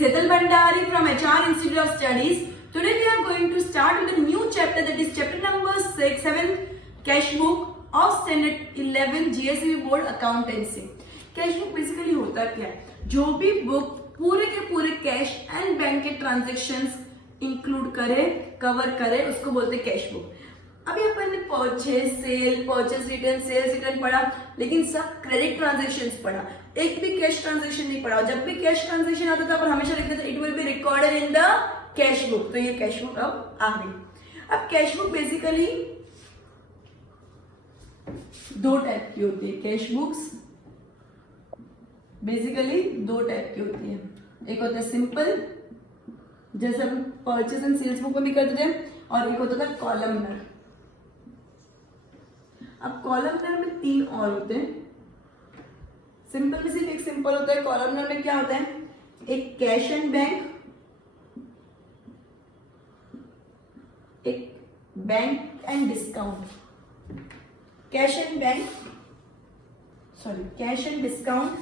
is Hetal Bhandari from HR Institute of Studies. Today we are going to start with a new chapter, that is chapter number 7, Cash Book of Standard 11 GSEB Board Accountancy. Cash book basically होता क्या है? जो भी book पूरे के पूरे cash and bank के transactions include करे, कवर करे, उसको बोलते हैं कैश बुक. अभी अपन ने परचेज रिटर्न, सेल्स रिटर्न पढ़ा, लेकिन सब क्रेडिट ट्रांजेक्शन्स पढ़ा, एक भी कैश ट्रांजेक्शन नहीं पढ़ा. जब भी कैश ट्रांजेक्शन आता था अपन हमेशा लिखते थे it will be recorded in the cash book. तो ये कैश बुक अब आ गई. अब कैश बुक बेसिकली दो टाइप की होती है. कैश बुक्स बेसिकली दो टाइप की होती है. एक होता है सिंपल, जैसे हम परचेज एंड सेल्स बुक में भी करते थे, और एक होता था कॉलमनर. अब कॉलमनर में तीन और होते हैं. सिंपल में सिर्फ एक सिंपल होता है. कॉलमनर में क्या होता है? एक कैश एंड बैंक, एक bank and discount. Cash and bank, sorry, cash and discount,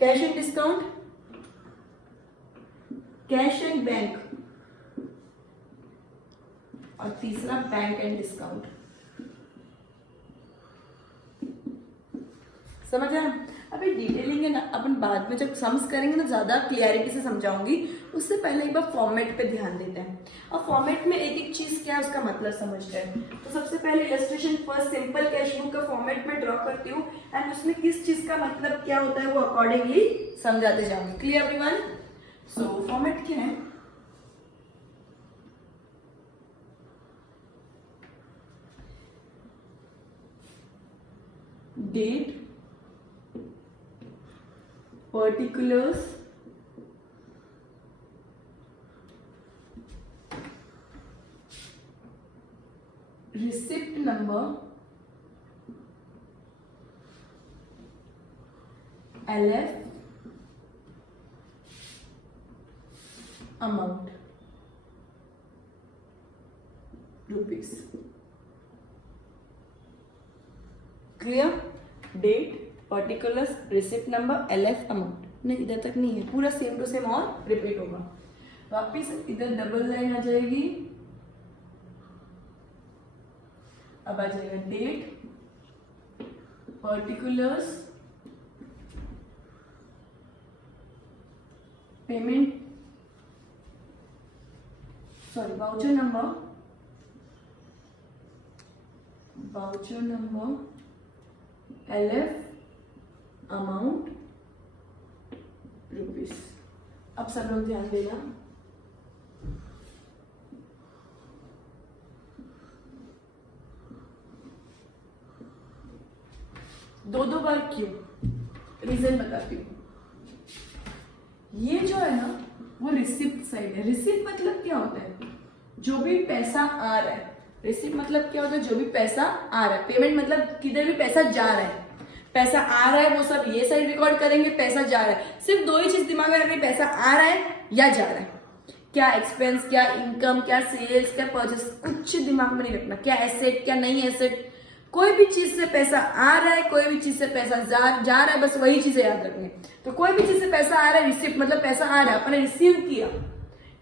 cash and discount, cash and bank, और तीसरा बैंक एंड डिस्काउंट. समझ आया? अभी डिटेलिंग है ना, अपन बाद में जब सम्स करेंगे ना ज्यादा क्लियरिटी से समझाऊंगी. उससे पहले एक बार फॉर्मेट पे ध्यान देते हैं. अब फॉर्मेट में एक एक चीज क्या है उसका मतलब समझते हैं. तो सबसे पहले illustration first simple cash book का फॉर्मेट में ड्रॉ करती हूँ, एंड उसमें किस चीज का मतलब क्या होता है वो अकॉर्डिंगली समझाते जाऊंगी. Clear everyone? सो फॉर्मेट क्या है? Date, particulars, receipt number, LF, amount, rupees. Clear? Date, particulars, receipt number, LF, amount. नहीं, इधर तक नहीं है, पूरा सेम टू सेम और रिपीट होगा. वापिस इधर डबल लाइन आ जाएगी. अब आ जाएगा date, particulars, payment, sorry, voucher number, LF, amount, rupees. अब सब लोग ध्यान देना. दो बार क्यों? रीजन बताती हूँ. ये जो है ना वो रिसिप्ट साइड है. रिसिप्ट मतलब क्या होता है? जो भी पैसा आ रहा है. रिसिप्ट मतलब क्या होता है? जो भी पैसा आ रहा है. पेमेंट मतलब किधर भी पैसा जा रहा है. पैसा आ रहा है वो सब ये साइड रिकॉर्ड करेंगे, पैसा जा रहा है सिर्फ दो ही चीज दिमाग में रखनी. पैसा आ रहा है या जा रहा है. क्या एक्सपेंस, क्या इनकम, क्या सेल्स, क्या परचेस, कुछ दिमाग में नहीं रखना. क्या एसेट, क्या नहीं एसेट. कोई भी चीज से पैसा आ रहा है, कोई भी चीज से पैसा जा रहा है, बस वही चीजें याद रखनी. तो कोई भी चीज से पैसा आ रहा है, रिसिप्ट मतलब पैसा आ रहा है, अपन ने रिसीव किया.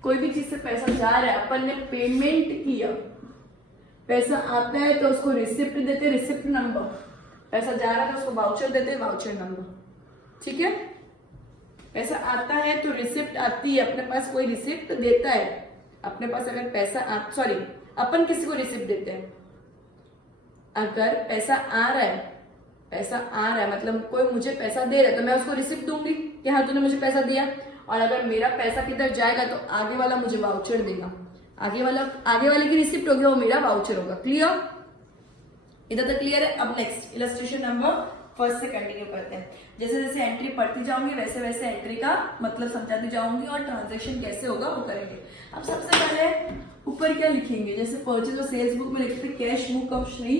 कोई भी चीज से पैसा जा रहा है, अपन ने पेमेंट किया. पैसा आता है तो उसको रिसिप्ट देते, रिसिप्ट नंबर. पैसा जा रहा है तो उसको वाउचर देते हैं, वाउचर नंबर. ठीक है? पैसा आता है तो रिसिप्ट आती है. अपने पास कोई रिसिप्ट देता है. अपने पास अगर पैसा सॉरी, अपन किसी को रिसिप्ट देते हैं. अगर पैसा आ रहा है मतलब कोई मुझे पैसा दे रहा है तो मैं उसको रिसिप्ट दूंगी कि हाँ तूने मुझे पैसा दिया. और अगर मेरा पैसा किधर जाएगा तो आगे वाला मुझे वाउचर देगा. आगे वाले की रिसिप्ट होगी, वो मेरा वाउचर होगा. क्लियर? इधर तक क्लियर है? अब नेक्स्ट इलस्ट्रेशन नंबर फर्स्ट से कंटिन्यू करते हैं. जैसे जैसे एंट्री पढ़ती जाऊंगी वैसे वैसे एंट्री का मतलब समझाती जाऊंगी और ट्रांजैक्शन कैसे होगा वो करेंगे. अब सबसे पहले ऊपर क्या लिखेंगे? जैसे परचेज और सेल्स बुक में लिखते हैं cash book of Shri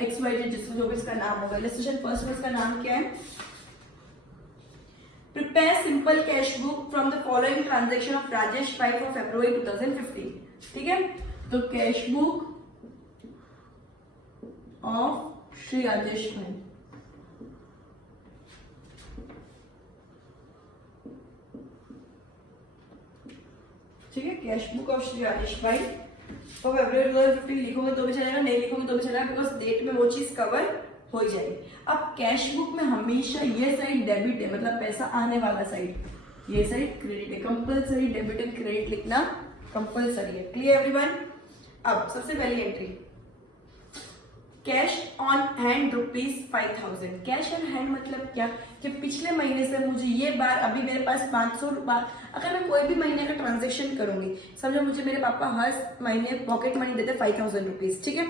XYZ, जिसमें जो भी इसका नाम होगा. इलस्ट्रेशन फर्स्ट में इसका नाम क्या है? Prepare simple cash book from the following transaction of Rajesh pai for February 2015. ठीक है? तो cash book of Shri Rajesh pai cash book of Shri Ayush भाई फॉर फेब्रुअरी 2015 लिखोगे तो भी चलेगा, नहीं लिखोगे तो भी चलेगा, बिकॉज डेट में वो चीज कवर हो जाएगी। अब कैश बुक में हमेशा ये साइड डेबिट है, मतलब पैसा आने वाला साइड, ये साइड क्रेडिट है। कंपल्सरी डेबिट एंड क्रेडिट लिखना कंपल्सरी है। Clear everyone? अब सबसे पहली entry, cash on hand ₹5000। Cash on hand मतलब क्या कि पिछले महीने से मुझे ये बार, अभी मेरे पास 500 रुपये, अगर मैं कोई भी महीने का ट्रांजेक्शन करूंगी, समझो मुझे मेरे पापा हर महीने पॉकेट मनी देते 5000 रुपीज, ठीक है,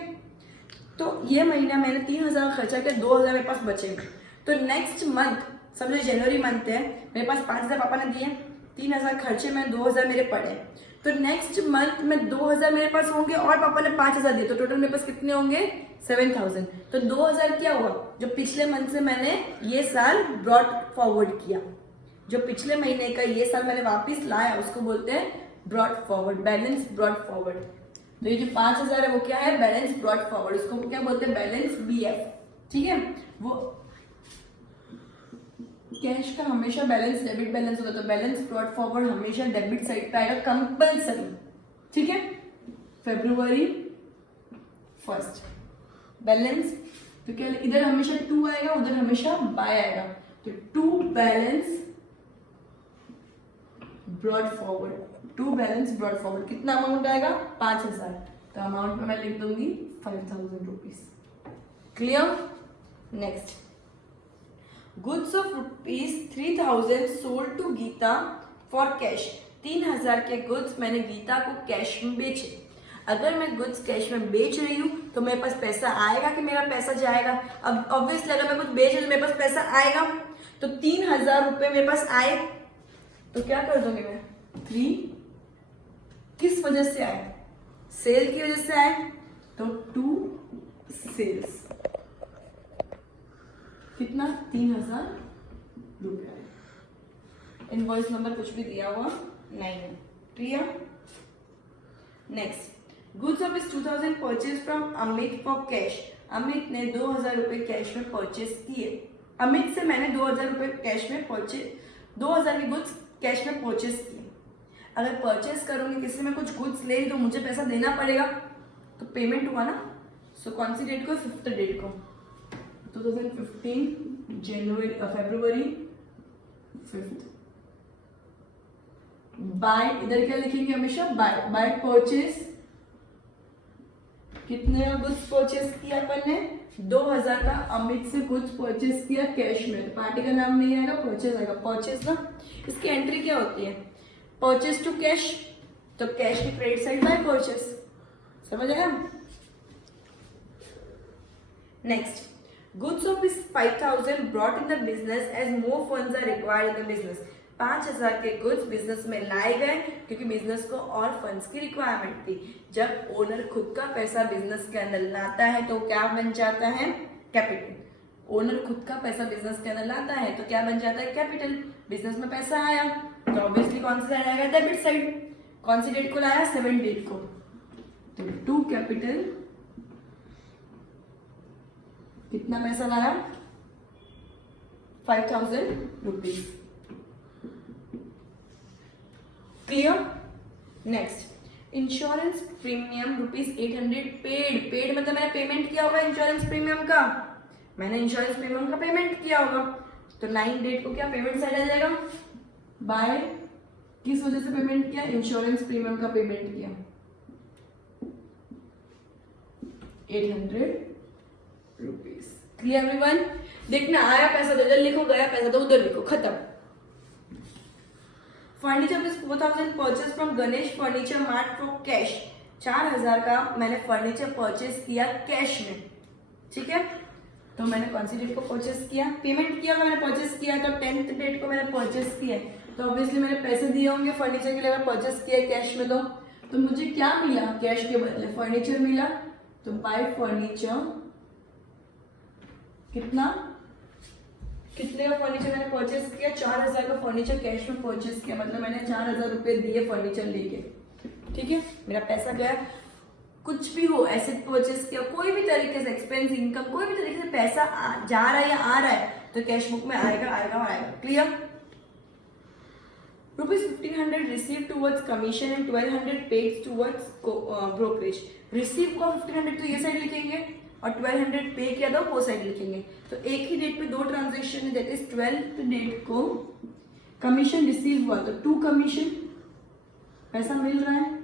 तो ये महीना मैंने 3000 खर्चा किया, 2000 मेरे पास बचेंगे। तो नेक्स्ट मंथ, समझो जनवरी मंथ है, मेरे पास 5000 पापा ने दिए, 3000 खर्चे में, 2000 मेरे पड़े, तो नेक्स्ट मंथ में 2000 मेरे पास होंगे और पापा ने 5000 दिए, तो टोटल मेरे पास कितने होंगे? 7000। तो 2000 क्या हुआ? जो पिछले मंथ से मैंने ये साल ब्रॉड फॉरवर्ड किया, जो पिछले महीने का ये साल मैंने वापस लाया, उसको बोलते हैं brought forward, balance brought forward. तो ये जो 5000 है वो क्या है? बैलेंस ब्रॉड फॉरवर्ड, इसको क्या बोलते हैं? बैलेंस BF, ठीक है। वो कैश का हमेशा बैलेंस डेबिट बैलेंस होता है, तो बैलेंस ब्रॉड फॉरवर्ड हमेशा डेबिट साइड पे आएगा कंपल्सरी, ठीक है। February 1st बैलेंस, तो क्या इधर हमेशा 2 आएगा, उधर हमेशा बाय आएगा, तो 2 balance brought forward, 2 balance brought forward कितना अमाउंट आएगा? 5000। तो अमाउंट में मैं लिख दूंगी 5000 rupees. Clear? Next, goods of ₹3000 sold to Geeta for cash. 3000 के गुड्स मैंने गीता को कैश में बेचे। अगर मैं गुड्स कैश में बेच रही हूँ तो मेरे पास पैसा आएगा कि मेरा पैसा जाएगा? अब ऑब्वियसली अगर मैं कुछ बेच रही हूँ तो मेरे पास पैसा आएगा, तो 3000 रुपये मेरे पास आए, तो क्या कर दूंगी मैं? 3 किस वजह से आए? सेल की वजह से आए, तो 2 सेल्स, कितना? 3000 रुपये। इनवॉइस नंबर कुछ भी दिया हुआ नहीं है। Clear? Next, goods of 2000 purchase from Amit for cash. Amit ने 2000 रुपये कैश में परचेज किए। अमित से मैंने 2000 रुपये कैश में परचेज, 2000 के गुड्स कैश में परचेज किए। अगर परचेज करूंगी, किसी में कुछ गुड्स ले तो मुझे पैसा देना पड़ेगा, तो पेमेंट हुआ ना। सो कौन सी डेट को? 5th डेट को, 2015 फरवरी 5th। बाय, इधर क्या लिखेंगे हमेशा? बाय। बाय परचेज, कितने गुड्स परचेज किया अपन ने? 2000 का अमित से गुड्स परचेज किया कैश में, पार्टी का नाम नहीं आएगा, परचेज आएगा। परचेज ना, इसकी एंट्री क्या होती है? परचेज टू कैश, तो कैश की क्रेडिट साइड बाय परचेज, समझ आया? Next, goods of 5000 brought in the business as more funds are required in the business. 5000 के गुड्स बिजनेस में लाए गए क्योंकि बिजनेस को और फंड्स की रिक्वायरमेंट थी। जब ओनर खुद का पैसा बिजनेस के अंदर लाता है तो क्या बन जाता है? कैपिटल। ओनर खुद का पैसा बिजनेस के अंदर लाता है तो क्या बन जाता है? कैपिटल। बिजनेस में पैसा आया तो ऑब्वियसली कौन सी साइड आएगा? Debit side. कौन सी डेट को लाया? 7 डेट को, तो 2 कैपिटल, कितना पैसा लाया? 5000 rupees. Clear? Next, insurance premium ₹800 paid. Paid मतलब मैंने पेमेंट किया होगा इंश्योरेंस प्रीमियम का, मैंने इंश्योरेंस प्रीमियम का पेमेंट किया होगा, तो 9 डेट को क्या पेमेंट साइड आ जाएगा? बाय, किस वजह से पेमेंट किया? इंश्योरेंस प्रीमियम का पेमेंट किया, 800 रुपीज। Clear everyone? देखना, आया पैसा तो इधर लिखो, गया पैसा तो उधर लिखो, खत्म। फर्नीचर में 4000 purchase from Ganesh furniture mart for cash. 4000 का मैंने फर्नीचर परचेज किया कैश में, ठीक है। तो मैंने कौन सी डेट को परचेज किया? पेमेंट किया, मैंने परचेज किया, तो 10th डेट को मैंने परचेज किया, तो ऑब्वियसली मैंने पैसे दिए होंगे फर्नीचर के लिए, मैं परचेज किया कैश में, तो मुझे क्या मिला कैश के बदले? फर्नीचर मिला, तो बाय फर्नीचर, कितने का फर्नीचर मैंने परचेज किया? 4000 का फर्नीचर कैश में परचेज किया, मतलब मैंने 4000 रुपए दिए फर्नीचर लेके, ठीक है। मेरा पैसा गया, कुछ भी हो, एसेट परचेज किया, कोई भी तरीके से एक्सपेंस इनकम, कोई भी तरीके से पैसा जा रहा है या आ रहा है तो कैश बुक में आएगा आएगा आएगा। Clear? Rupees 1500 receive towards commission and 1200 paid towards brokerage. Receive को 1500 तो ये साइड लिखेंगे और 1200 पे किया था वो साइड लिखेंगे। तो एक ही डेट पे दो ट्रांजेक्शन है, दैट इज 12th डेट को कमीशन रिसीव हुआ तो 2 कमीशन पैसा मिल रहा है।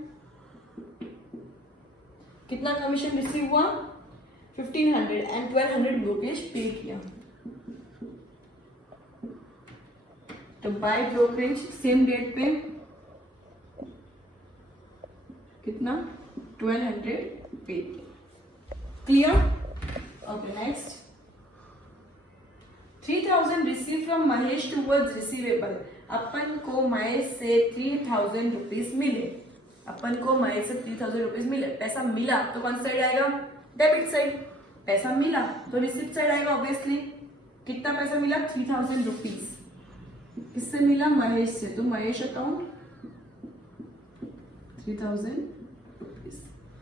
कितना कमीशन रिसीव हुआ 1500 एंड 1200 ब्रोकरेज पे किया। तो बाय ब्रोकरेज सेम डेट पे कितना 1200 पे। Clear? Okay next 3000 receive from Mahesh towards receivable. अपन को महेश से 3000 रुपीज मिले, अपन को महेश से 3000 रुपीज मिले। पैसा मिला तो कौन साइड आएगा डेबिट साइड, पैसा मिला तो रिसिप्ट साइड आएगा ऑब्वियसली। कितना पैसा मिला 3000 रुपीज, किससे मिला महेश से, तो महेश अकाउंट 3000 रुपीज।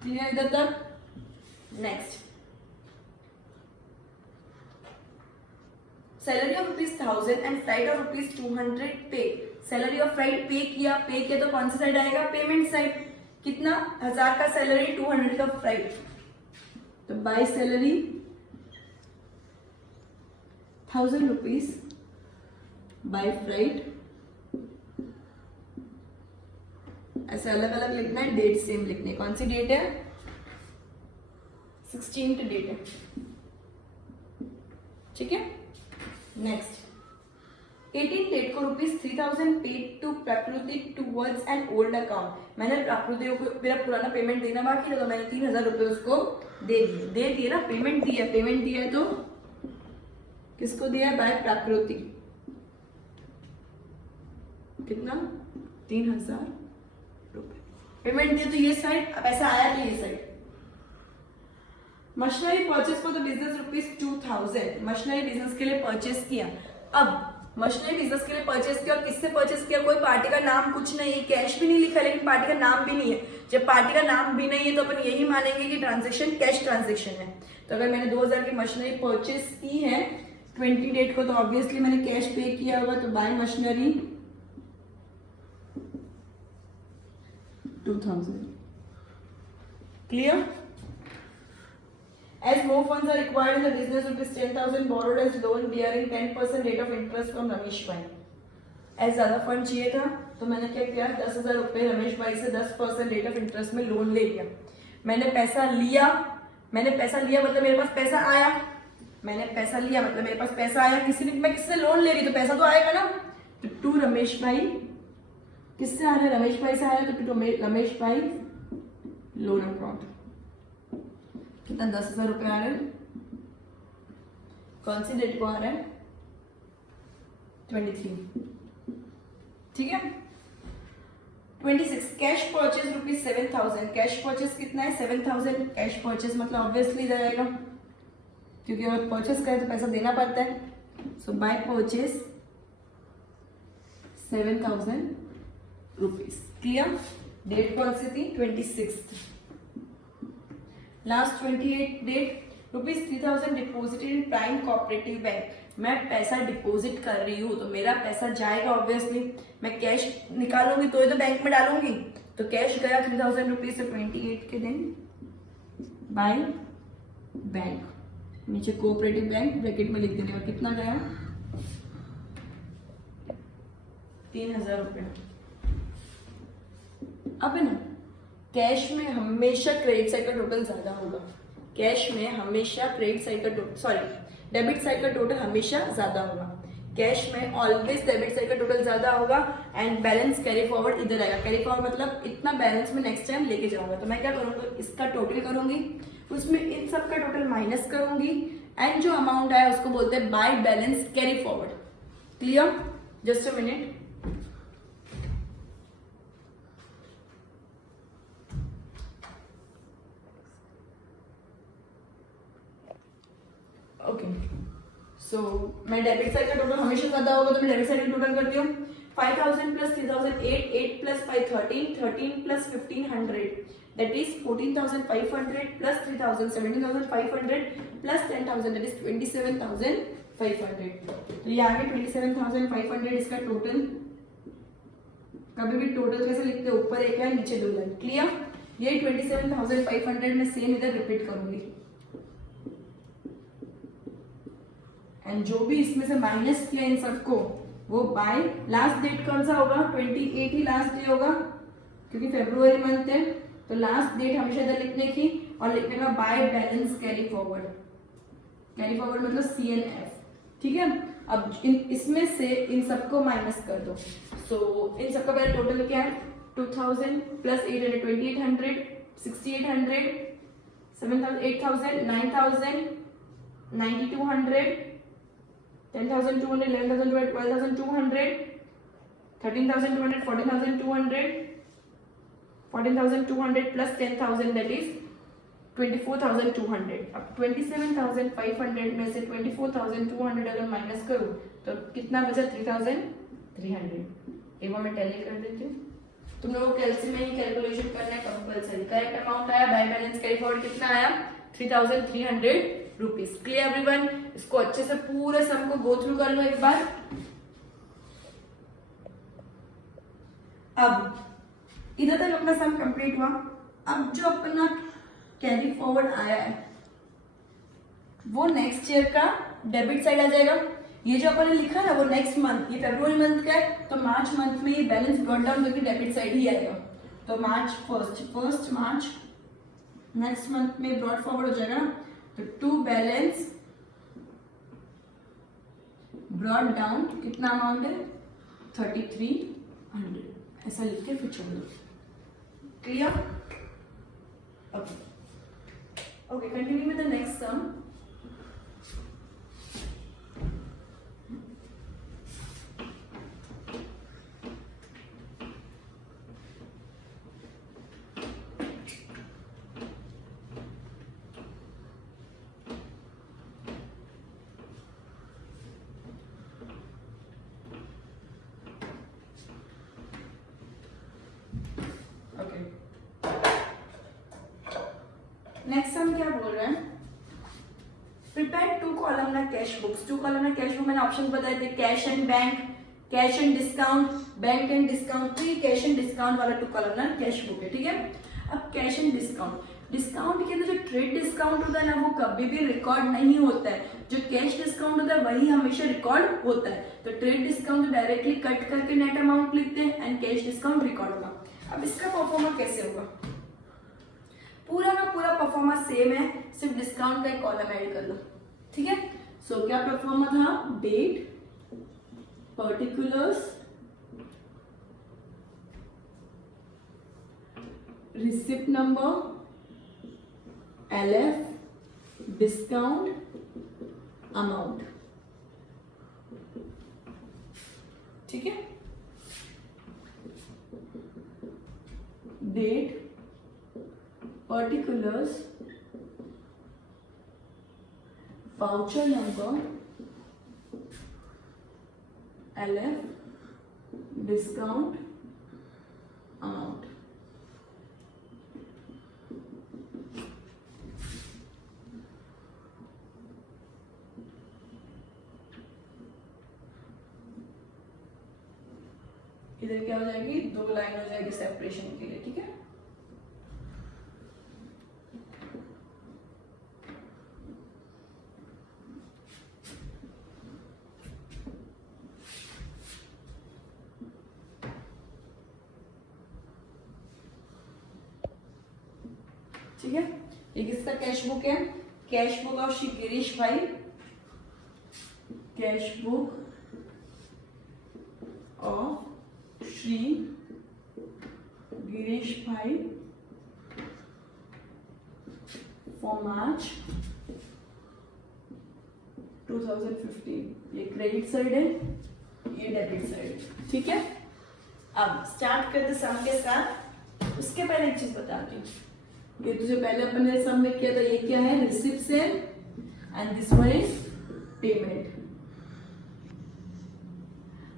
क्लियर इधर तक? Next salary of ₹1000 and flight of ₹200 पे। सैलरी ऑफ फ्लाइट पे किया तो कौन सा साइड आएगा पेमेंट साइड। कितना 1000 का सैलरी 200 का फ्लाइट, तो by salary 1000 rupees by flight. ऐसे अलग अलग लिखना है, डेट सेम लिखनी है। कौन सी डेट है 16th डेट है, ठीक है। नेक्स्ट 18th डेट को ₹3000 पेड टू प्रकृति टूवर्ड्स एन ओल्ड अकाउंट। मैंने प्रकृति को मेरा पुराना पेमेंट देना बाकी था तो मैंने 3000 रुपये उसको दे दिए ना, पेमेंट दिया तो किसको दिया बाय प्रकृति। कितना 3000 रुपये पेमेंट दिया, तो ये साइड पैसा आया तो ये side. Machinery purchase for the business ₹2000। Machinery business के लिए परचेज किया। अब मशीनरी बिजनेस के लिए परचेज किया और किससे परचेज किया, कोई पार्टी का नाम कुछ नहीं है, कैश भी नहीं लिखा लेकिन पार्टी का नाम भी नहीं है। जब पार्टी का नाम भी नहीं है तो अपन यही मानेंगे कि ट्रांजेक्शन कैश ट्रांजेक्शन है। तो अगर मैंने 2000 की मशीनरी परचेज की है 20 डेट को तो ऑब्वियसली मैंने कैश पे किया होगा, तो bye machinery 2000। Clear? As more funds are required in the business, ₹10,000 borrowed as loan bearing 10% rate of interest from Ramesh भाई। ऐसे ज्यादा फंड चाहिए था तो मैंने क्या किया 10,000 रुपए रमेश भाई से 10% रेट ऑफ इंटरेस्ट में लोन ले लिया। मैंने पैसा लिया मतलब मेरे पास पैसा आया। मैं किससे लोन ले रही तो पैसा तो आएगा ना। तो टू रमेश भाई किससे आ रहा है, रमेश भाई से आ रहा है, तो रमेश भाई लोन अकाउंट। कितना 10,000 रुपए आ रहे हैं, कौन सी डेट को आ रहा है 23, ठीक है। 26 कैश परचेज ₹7,000। कैश परचेज कितना है 7,000। कैश परचेज मतलब ऑब्वियसली जाएगा क्योंकि अगर परचेज करें तो पैसा देना पड़ता है। So by purchase 7,000 rupees. Clear? Date कौन सी थी 26। Last 28 date ₹3,000 deposited in prime cooperative bank. मैं पैसा डिपॉजिट कर रही हूँ तो मेरा पैसा जाएगा ऑब्वियसली। मैं कैश निकालूंगी तो ये तो बैंक में डालूंगी, तो कैश गया 3,000 रुपीज से 28 के दिन बाय बैंक। नीचे कोऑपरेटिव बैंक ब्रैकेट में लिख देने का कितना गया 3,000 रुपये। अब है ना कैश में हमेशा क्रेडिट साइड का टोटल ज्यादा होगा। कैश में हमेशा क्रेडिट साइड का डेबिट साइड का टोटल हमेशा ज्यादा होगा। कैश में ऑलवेज डेबिट साइड का टोटल ज्यादा होगा एंड बैलेंस कैरी फॉरवर्ड इधर आएगा। कैरी फॉरवर्ड मतलब इतना बैलेंस में नेक्स्ट टाइम लेके जाऊंगा। तो मैं क्या करूंगा इसका टोटल करूंगी, उसमें इन सब का टोटल माइनस करूंगी एंड जो अमाउंट आया उसको बोलते हैं by balance carry forward. Clear? Just a minute. Okay so मैं डेबिट साइड का टोटल हमेशा ज्यादा होगा तो मैं डेबिट साइड का टोटल करती हूँ 5,000 plus 3,000 8 plus 5 13 plus 1,500 that is 14,500 plus 3,000 17,500 plus 10,000 that is 27,500। तो ये आगे 27,500 इसका टोटल कभी भी टोटल कैसे लिखते हैं, ऊपर एक है नीचे 2 लाइन। क्लियर? ये 27,500 में सेम इधर रिपीट करूंगी, एंड जो भी इसमें से माइनस किया इन सबको वो बाय लास्ट डेट कौन सा होगा, 28 ही लास्ट डे होगा क्योंकि फेब्रुवरी मंथ है, तो लास्ट डेट हमेशा इधर लिखने की और लिखने का by balance carry forward. Carry forward मतलब CNF, ठीक है। अब इसमें से इन सबको माइनस कर दो। सो इन सबका पहले टोटल क्या है, 2000 प्लस 800 2800 6800 7000 8000 9000 9200 10,200 11,200 12,200 13,200 14,200 14,200 plus 10,000 that is 24,200। अब 27,500 में से 24,200 अगर माइनस करूं तो कितना बचा, 3,300। एक बार मैं टैली कर देती हूँ, तुम लोगों को कैलसी में ही कैलकुलेशन करना है कंपलसरी। करेक्ट अमाउंट आया बाय बैलेंस कैरी फॉरवर्ड कितना आया, 3,300 रुपीज। Clear everyone? इसको अच्छे से पूरे सम को गो थ्रू कर लो एक बार। अब इधर तक अपना सम कंप्लीट हुआ। अब जो अपना कैरी फॉरवर्ड आया है वो नेक्स्ट ईयर का डेबिट साइड आ जाएगा। ये जो अपन ने लिखा ना वो नेक्स्ट मंथ, ये फरवरी मंथ का है तो मार्च मंथ में ये बैलेंस ब्रॉट डाउन करके डेबिट साइड ही आएगा। तो March first March next month में ब्रॉट फॉरवर्ड हो जाएगा ना, तो टू बैलेंस ब्रॉट डाउन कितना अमाउंट है, 3,300, ऐसा लिख के फिर छोड़ दो। Clear? Okay, continue with the next sum. Next हम क्या बोल रहे हैं, prepare 2 columnar cash books. 2 columnar cash book मैंने ऑप्शन बताए थे, cash and bank, cash and discount, bank and discount. तो ये कैश एंड डिस्काउंट वाला 2 कॉलमनर कैश बुक है, ठीक है। अब कैश एंड डिस्काउंट, डिस्काउंट के अंदर जो ट्रेड डिस्काउंट होता है ना वो कभी भी रिकॉर्ड नहीं होता है, जो कैश डिस्काउंट होता है वही हमेशा रिकॉर्ड होता है। तो ट्रेड डिस्काउंट डायरेक्टली कट करके नेट अमाउंट लिखते हैं एंड कैश डिस्काउंट रिकॉर्ड होगा। अब इसका परफॉर्मा कैसे होगा, पूरा का पूरा परफॉर्मा सेम है, सिर्फ डिस्काउंट का एक कॉलम ऐड कर लो, ठीक है। सो क्या परफॉर्मा था, date, particulars, receipt number, LF, discount, amount, ठीक है। Date, particulars, voucher number, LF, discount, amount। इधर क्या हो जाएगी, 2 लाइन हो जाएगी सेपरेशन के लिए, ठीक है। ठीक है, ये किसका कैश बुक है, cash book of Shri Girish भाई, cash book of Shri Girish भाई फॉर मार्च 2015। ये क्रेडिट साइड है, ये डेबिट साइड, ठीक है। अब स्टार्ट करते सम के साथ। उसके पहले एक चीज बताती हूँ, ये तो जो पहले अपन ने सम में किया था ये क्या है, receipt sale, and this one is payment.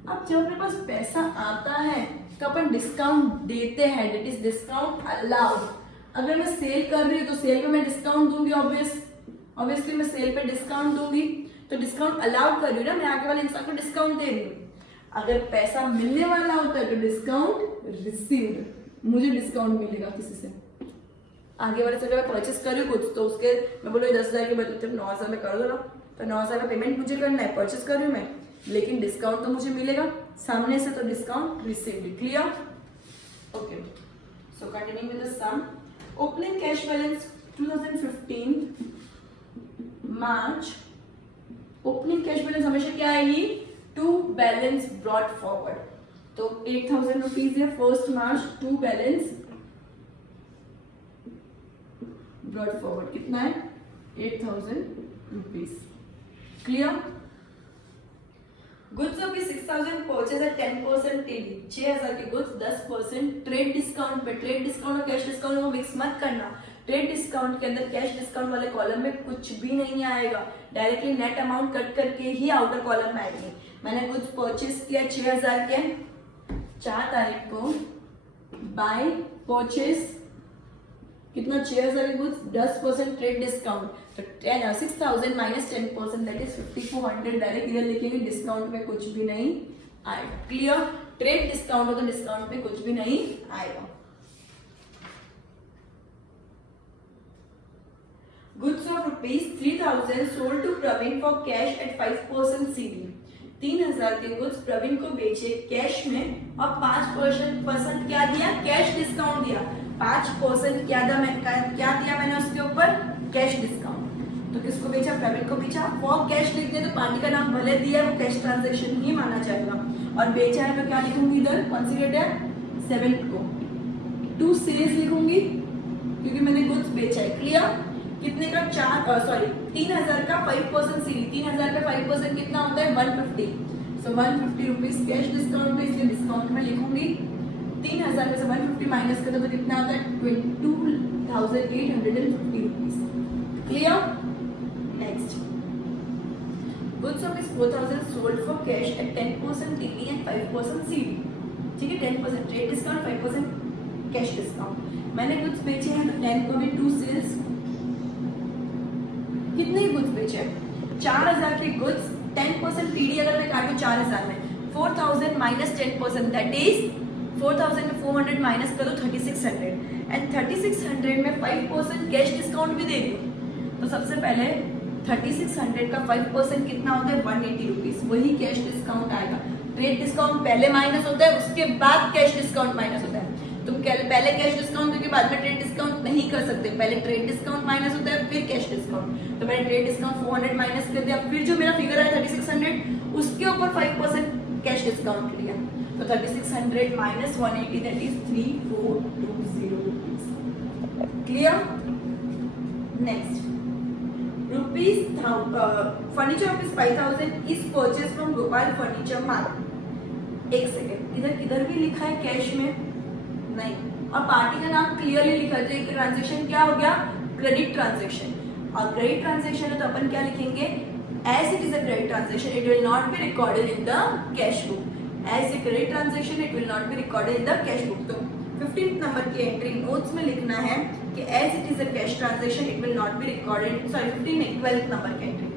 अब जब अपने पास पैसा आता है तो अपन डिस्काउंट देते हैं, दैट इज डिस्काउंट अलाउड। अगर मैं सेल कर रही हूँ तो सेल पे मैं डिस्काउंट दूंगी, ऑब्वियसली मैं सेल पे डिस्काउंट दूंगी, तो डिस्काउंट अलाउ कर रही हूँ ना, मैं आगे वाले इंसान को डिस्काउंट दे रही हूँ। अगर पैसा मिलने वाला होता है तो डिस्काउंट रिसीव्ड, मुझे डिस्काउंट मिलेगा किसी से। आगे वाले से अगर मैं परचेस कर रही हूँ कुछ तो उसके मैं बोलूँ 10,000 के बदले 9,000 में कर दो ना, तो 9,000 का पेमेंट मुझे करना है, परचेस कर रही हूँ मैं, लेकिन डिस्काउंट तो मुझे मिलेगा सामने से, तो discount received. Clear? Okay, so continue with the sum. Opening cash balance 2015 March, opening cash balance हमेशा क्या आएगी? टू बैलेंस ब्रॉट फॉरवर्ड, तो 8,000 रुपीज है 1 March, to balance brought forward कितना है? 8,000 rupees. Clear? Goods of 6,000 purchase at 10% TD, 6,000 के goods 10% trade discount पे, trade discount और कैश डिस्काउंट को मिक्स मत करना। ट्रेड डिस्काउंट के अंदर कैश डिस्काउंट वाले कॉलम में कुछ भी नहीं आएगा, डायरेक्टली नेट अमाउंट कट करके ही आउटर कॉलम में आएगी। मैंने गुड्स परचेज किया 6,000 के 4 तारीख को, बाय परचेज कितना? 6,000 के गुड्स 10% ट्रेड डिस्काउंट, तो 6,000 माइनस 10% दैट इज 5,400, डायरेक्ट इधर लिखेंगे, डिस्काउंट में कुछ भी नहीं आएगा। क्लियर? ट्रेड डिस्काउंट हो तो डिस्काउंट में कुछ भी नहीं आएगा। Goods of ₹3,000 sold to Praveen for cash at 5% CD, 3,000 के गुड्स प्रवीण को बेचे कैश में और 5% क्या दिया? कैश डिस्काउंट दिया। 5% क्या दिया मैंने उसके ऊपर? Cash discount. तो किसको बेचा? प्रवीण को बेचा। फॉर कैश लिख दे तो पार्टी का नाम भले दिया है वो कैश ट्रांजैक्शन ही माना जाएगा, और बेचा है तो क्या लिखूंगी इधर? कौन सी डेट है? 7 को। टू सेल्स लिखूंगी क्योंकि मैंने गुड्स बेचा है। क्लियर? कितने का? 3,000 का 5% सीडी, 3,000 का 5% कितना होता है? 150, सो 150 रुपीज कैश डिस्काउंट है, इसलिए डिस्काउंट में लिखूंगी 3,000 में से 150 माइनस कर दो तो कितना आता है? 22,850 rupees. Clear? Next, goods of 4,000 sold for cash eight 10% TD and 5% CD. ठीक है, 10% ट्रेड डिस्काउंट, 5% कैश डिस्काउंट। मैंने गुड्स बेचे हैं तो 10 को भी 2 सेल्स। कितने गुड्स बेचे? 4,000 के गुड्स, 10% टीडी अगर मैं काटूं 4,000 में, 4,000 माइनस 10% दैट इज 4,000 में 400 माइनस करो 3,600, एंड 3,600 में 5% कैश डिस्काउंट भी दे रही हूँ। तो सबसे पहले 3,600 का 5% कितना होता है? 180 रुपीज, वही कैश डिस्काउंट आएगा। ट्रेड डिस्काउंट पहले माइनस होता है, उसके बाद कैश डिस्काउंट माइनस होता है। तुम पहले कैश डिस्काउंट के बाद में ट्रेड डिस्काउंट नहीं कर सकते, पहले ट्रेड डिस्काउंट माइनस होता है फिर कैश डिस्काउंट। तो मैंने ट्रेड डिस्काउंट 400 माइनस कर दिया, फिर जो मेरा फिगर है 3,600 उसके ऊपर 5% कैश डिस्काउंट लिया, तो 3,600 minus 180 that is 3,420 rupees. Clear? Next, furniture rupees 5,000 is purchase from Gopal furniture mart. एक सेकेंड, इधर किधर भी लिखा है कैश में? नहीं, और पार्टी का नाम क्लियरली लिखा है, तो ट्रांजेक्शन क्या हो गया? Credit transaction. और क्रेडिट ट्रांजेक्शन है तो अपन क्या लिखेंगे? As it is a credit transaction it will not be recorded in the cash book, as a credit transaction it will not be recorded in the cash book. तो 15th number की entry notes में लिखना है कि as it is a cash transaction it will not be recorded, sorry 15 नहीं 12th number की entry.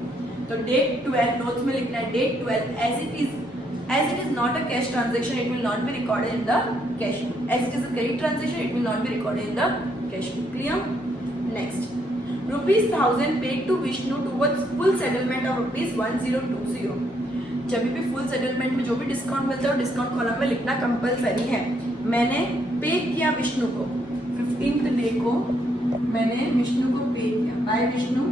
तो date 12 notes में लिखना है, date 12 as it is not a cash transaction it will not be recorded in the cash book, as it is a credit transaction it will not be recorded in the cash book. Clear? Next, ₹1,000 paid to Vishnu towards full settlement of ₹1020। जब भी full settlement में जो भी discount मिलता है discount column में लिखना compulsory है। मैंने पे किया विष्णु को 15th डे को, मैंने विष्णु को पे किया, बाय विष्णु।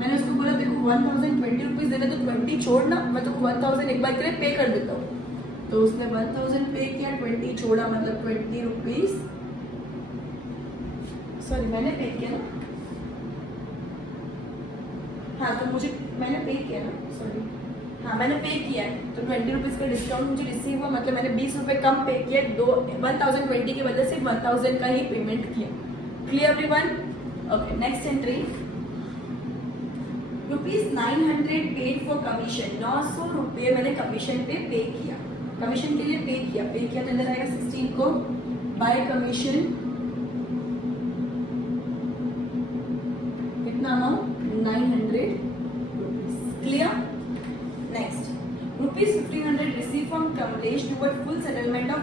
मैंने उसको बोला देखो 1,020 रुपीज देना, तो 20 छोड़ना, मैं तो 1,000 एक बार के लिए पे कर देता हूँ। तो उसने 1,000 पे किया, 20 छोड़ा, मतलब 20 रुपीज, सॉरी मैंने पे किया ना, हाँ तो मुझे मैंने पे किया ना, सॉरी हाँ मैंने पे किया है, तो 20 रुपीज का डिस्काउंट मुझे रिसीव हुआ, मतलब मैंने 20 रुपए कम पे किया, 1,020 की वजह से 1,000 का ही पेमेंट किया। Clear everyone? Okay, next entry, ₹900 paid for commission, 900 रुपये मैंने कमीशन पे किया, कमीशन के लिए पे किया तो इधर आएगा 16 को, बाय कमीशन कितना amount? 900 rupees. Clear? Next, ₹1,500 receive from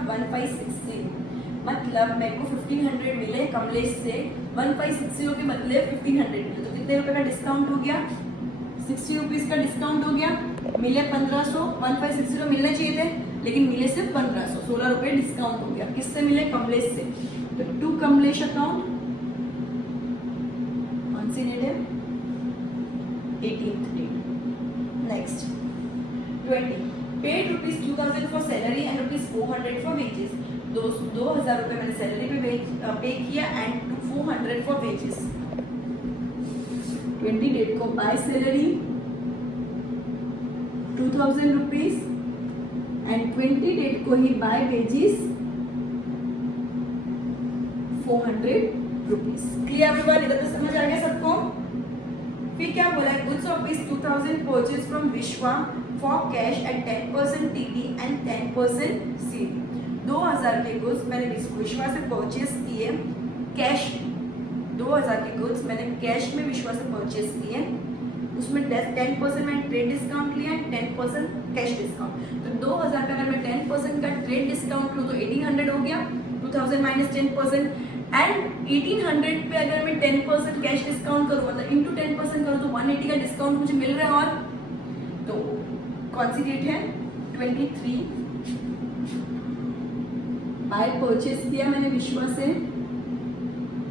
1560, मतलब मेरे को 1500 मिले कमलेश से, 1560 के बदले 1500 मिले, तो कितने रुपए का डिस्काउंट हो गया? 60 रुपीज का डिस्काउंट हो गया। मिले 1500, 1560 तो मिलने चाहिए थे, लेकिन मिले सिर्फ 1500, 16 रुपए डिस्काउंट हो गया। किससे मिले? कमलेश से। तो टू कमलेश अकाउंट, कौन सी डेट है? 18th date. Next 20, paid ₹2000 for salary and ₹400 for wages. 2000 रुपए मैंने सैलरी पे पे किया एंड 400 फॉर वेजेस। 20 डेट को by salary 2000 rupees and 20 date को ही by wages 400 rupees. Clear everyone? इधर तो समझ आ गया सबको? फिर क्या बोला है? गुड्स ऑफ ₹2000 परचेज फ्रॉम विश्वा for cash eight 10% TD and 10% CD. 2000 के गुड्स मैंने विश्वा से परचेज किए कैश, 2000 के गुड्स मैंने कैश में विश्वा से परचेज किए, उसमें 10% मैंने ट्रेड डिस्काउंट लिया, 10% कैश डिस्काउंट। तो 2000 पे अगर मैं 10% का ट्रेड डिस्काउंट लूँ तो 1800 हो गया, 2000 माइनस 10%। एंड 1800 पे अगर मैं 10% कैश डिस्काउंट करूँ, मतलब इंटू 10% करूँ, तो 180 का डिस्काउंट मुझे मिल रहा है। और तो कौन सी डेट है? 23 बाय परचेज किया मैंने विश्वा से,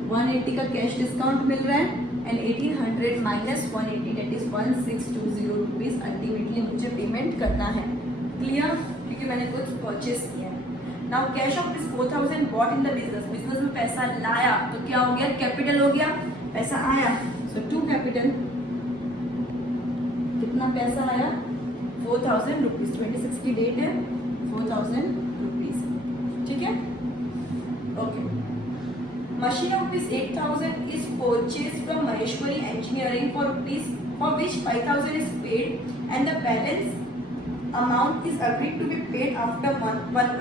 180 का कैश डिस्काउंट मिल रहा है and 1800 minus 180 that is 1620 rupees ultimately मुझे पेमेंट करना है। क्लियर? क्योंकि मैंने कुछ परचेज किया है। Now cash of 4000 bought in the business, business में पैसा लाया तो क्या हो गया? कैपिटल हो गया, पैसा आया। सो टू कैपिटल, कितना पैसा आया? 4000 रुपीज। 26 की डेट है, 4000 रुपीज। ठीक है? Okay. Machine of ₹8000 is purchased from Maheshwari Engineering for which 5000 is paid and the balance amount is agreed to be paid after 1 month.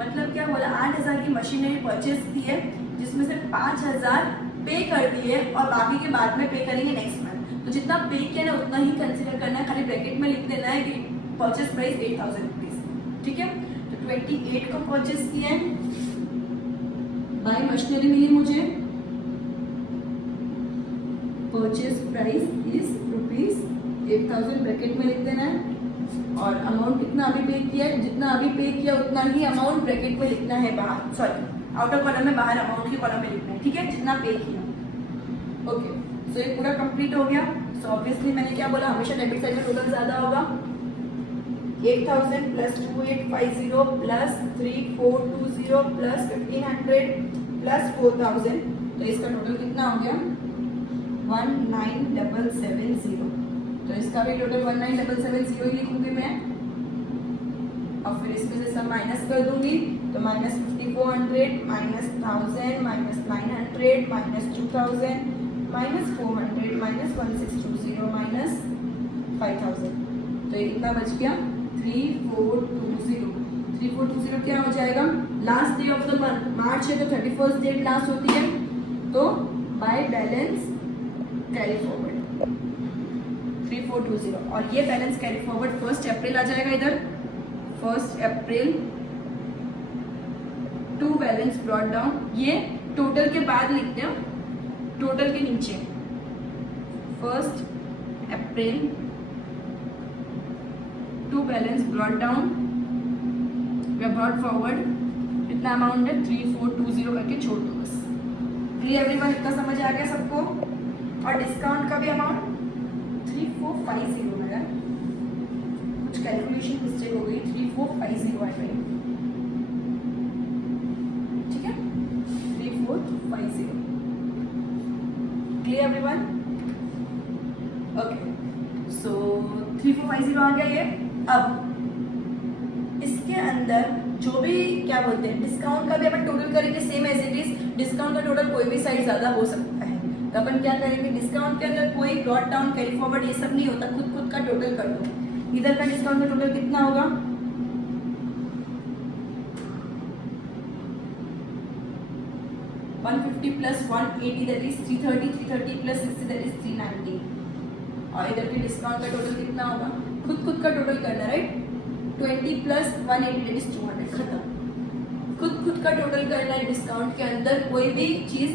मतलब क्या बोला? 8000 की मशीनरी परचेज की है, जिसमें से 5000 पे कर दिए और बाकी के बाद में पे करेंगे नेक्स्ट मंथ। तो जितना पे किया ना उतना ही कंसीडर करना है, खाली ब्रैकेट में लिख देना है कि परचेज प्राइस 8000 रुपीज। ठीक है? तो 28 को परचेज किया है, बाय मशीनरी मिली मुझे, परचेज प्राइस इज ₹8000 ब्रैकेट में लिख देना है और अमाउंट कितना अभी पे किया है, जितना अभी पे किया उतना ही अमाउंट ब्रैकेट में लिखना है बाहर, सॉरी आउटर कॉलम में, बाहर अमाउंट के कॉलम में लिखना है। ठीक है? जितना पे किया। ओके, सो ये पूरा कंप्लीट हो गया। सो ऑब्वियसली मैंने क्या बोला? हमेशा डेबिट साइड में टोटल ज्यादा होगा। 8000 प्लस 2850 प्लस 3420 प्लस 1500 प्लस 4000, तो इसका टोटल कितना हो गया? 19770। तो इसका भी टोटल 19770 ही लिखूंगी मैं, और फिर इसमें से सब माइनस कर दूंगी। तो minus 5400 minus 1000 minus 900 minus 2000 minus 400 minus 1620 minus 5000। तो ये कितना बच गया? 3420। 3420 क्या हो जाएगा? Last day of the month, March है तो 31st डेट लास्ट होती है, तो बाय बैलेंस कैरी फॉरवर्ड 3420। और ये बैलेंस कैरी फॉरवर्ड 1 अप्रैल आ जाएगा इधर, 1 April to balance brought down. ये टोटल के बाद लिखते हैं, टोटल के नीचे 1 April to balance brought down way brought forward. इतना अमाउंट है 3420 करके छोड़ दो बस। Clear everyone? इतना समझ आ गया सबको? और डिस्काउंट का भी अमाउंट 3450 है यार, कुछ कैलकुलेशन मिस्टेक हो गई, 3450 आ गई। ठीक है? 3450। Clear everyone? ओके, सो 3450 आ गया ये। अब इसके अंदर जो भी क्या बोलते हैं, डिस्काउंट का भी अपन टोटल करेंगे same as it is. Discount का टोटल कोई भी साइड ज्यादा हो सकता है, तो अपन क्या करेंगे? डिस्काउंट के अंदर कोई ब्रॉट डाउन कैरी फॉरवर्ड ये सब नहीं होता, खुद का टोटल कर दो। इधर का डिस्काउंट का टोटल कितना होगा? 150 plus 180 that is 330, 330 plus 60 that is 390। और इधर के डिस्काउंट का टोटल कितना होगा? खुद का टोटल करना, राइट? 20 plus 180 that is 200। खत्म। खुद का टोटल करना है डिस्काउंट के अंदर। कोई भी चीज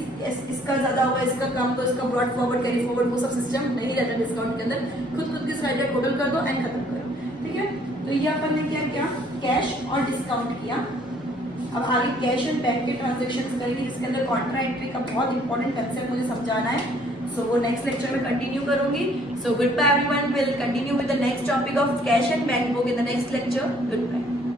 इसका ज्यादा होगा, इसका कम, तो इसका ब्रॉड फॉरवर्ड, कैरी फॉरवर्ड, वो सब सिस्टम नहीं रहता डिस्काउंट के अंदर। खुद की साइड का टोटल कर दो एंड खत्म करो, ठीक है। तो ये अपन ने क्या किया, कैश और डिस्काउंट किया। अब आगे कैश एंड बैंक के ट्रांजेक्शन करेंगे, जिसके अंदर कॉन्ट्रा एंट्री का बहुत इंपॉर्टेंट कंसेप्ट मुझे समझाना है। सो वो नेक्स्ट लेक्चर में कंटिन्यू करूंगी। So good bye everyone, will continue with the next topic of cash and bank book in the next lecture. Good bye.